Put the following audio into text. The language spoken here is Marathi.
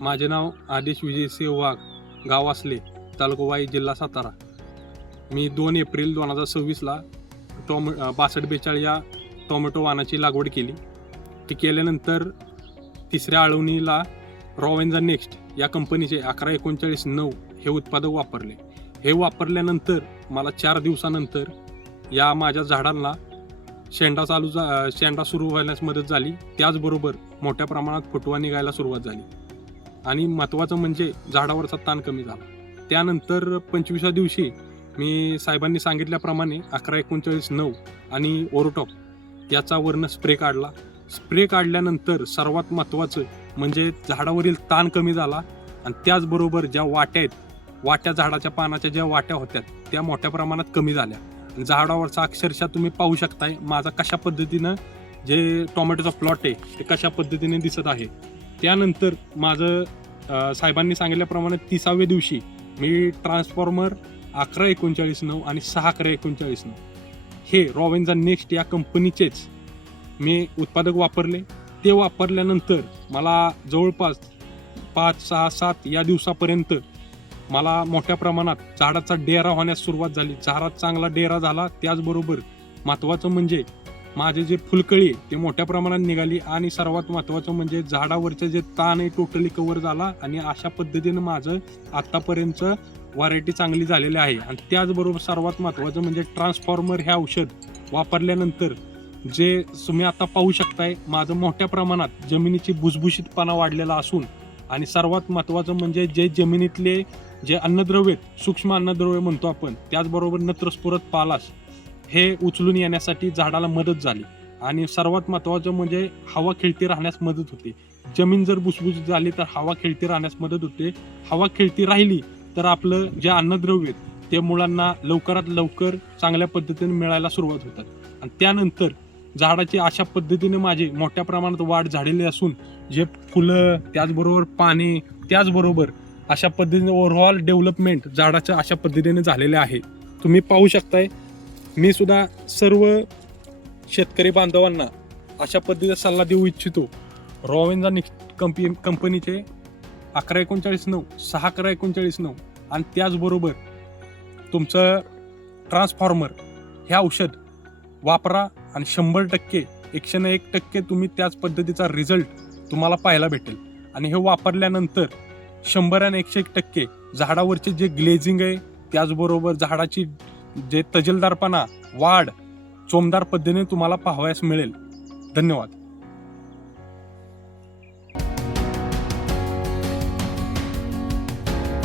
माझे नाव आदेश विजयसिंह वाघ, गाव असले, तालुका वाई, जिल्हा सातारा. मी 2 एप्रिल 2026ला 6242 या टोमॅटो वाणाची लागवड केली. ती केल्यानंतर तिसऱ्या आळवणीला रॉवेंजा नेक्स्ट या कंपनीचे 1139-9 हे उत्पादक वापरले. हे वापरल्यानंतर मला 4 दिवसानंतर या माझ्या झाडांना शेंडा सुरू होण्यास मदत झाली. त्याचबरोबर मोठ्या प्रमाणात फुटवा निघायला सुरुवात झाली आणि महत्त्वाचं म्हणजे झाडावरचा ताण कमी झाला. त्यानंतर 25व्या दिवशी मी साहेबांनी सांगितल्याप्रमाणे 1139-9 आणि ओरोटॉप याचा वरनं स्प्रे काढला. स्प्रे काढल्यानंतर सर्वात महत्त्वाचं म्हणजे झाडावरील ताण कमी झाला आणि त्याचबरोबर ज्या वाट्या झाडाच्या पानाच्या ज्या वाट्या होत्या त्या मोठ्या प्रमाणात कमी झाल्या. आणि झाडावरचा अक्षरशः तुम्ही पाहू शकताय माझा कशा पद्धतीनं जे टोमॅटोचा प्लॉट आहे ते कशा पद्धतीने दिसत आहे. त्यानंतर माझं साहेबांनी सांगितल्याप्रमाणे 30व्या दिवशी मी ट्रान्सफॉर्मर 1139-9 आणि 61139-9 हे रॉवेंजा नेक्स्ट या कंपनीचेच मी उत्पादक वापरले. ते वापरल्यानंतर मला जवळपास 5, 6, 7 या दिवसापर्यंत मला मोठ्या प्रमाणात झाडाचा डेरा होण्यास सुरुवात झाली. झाडात चांगला डेरा झाला. त्याचबरोबर महत्त्वाचं म्हणजे माझे जे फुलकळी ते मोठ्या प्रमाणात निघाली आणि सर्वात महत्त्वाचं म्हणजे झाडावरचं जे ताण आहे टोटली कव्हर झाला. आणि अशा पद्धतीनं माझं आत्तापर्यंत व्हरायटी चांगली झालेली आहे. आणि त्याचबरोबर सर्वात महत्त्वाचं म्हणजे ट्रान्सफॉर्मर हे औषध वापरल्यानंतर जे तुम्ही आता पाहू शकताय माझं मोठ्या प्रमाणात जमिनीची भुसभुशीतपणा वाढलेला असून आणि सर्वात महत्त्वाचं म्हणजे जे जमिनीतले जे अन्नद्रव्य सूक्ष्म अन्नद्रव्य म्हणतो आपण त्याचबरोबर नत्रस्फुरत पालाश हे उचलून येण्यासाठी झाडाला मदत झाली. आणि सर्वात महत्त्वाचं म्हणजे हवा खेळती राहण्यास मदत होते. जमीन जर भुसभुशीत झाली तर हवा खेळती राहण्यास मदत होते. हवा खेळती राहिली तर आपलं जे अन्नद्रव्य ते मुळांना लवकरात लवकर चांगल्या पद्धतीने मिळायला सुरुवात होतात. आणि त्यानंतर झाडाची अशा पद्धतीने माझी मोठ्या प्रमाणात वाढ झालेली असून जे फुलं त्याचबरोबर पाने त्याचबरोबर अशा पद्धतीने ओव्हरऑल डेव्हलपमेंट झाडाच्या अशा पद्धतीने झालेले आहे. तुम्ही पाहू शकताय. मी सुद्धा सर्व शेतकरी बांधवांना अशा पद्धतीचा सल्ला देऊ इच्छितो. रॉवेंजा नेक्स्ट कंपनीचे 1139-9 61139-9 आणि त्याचबरोबर तुमचं ट्रान्सफॉर्मर हे औषध वापरा आणि 100% 101% तुम्ही त्याच पद्धतीचा रिझल्ट तुम्हाला पाहायला भेटेल. आणि हे वापरल्यानंतर 100 आणि 101% झाडावरचे जे ग्लेझिंग आहे त्याचबरोबर झाडाची जे तजेलदारपणा वाढ चोमदार पद्धतीने तुम्हाला पाहावयास मिळेल. धन्यवाद.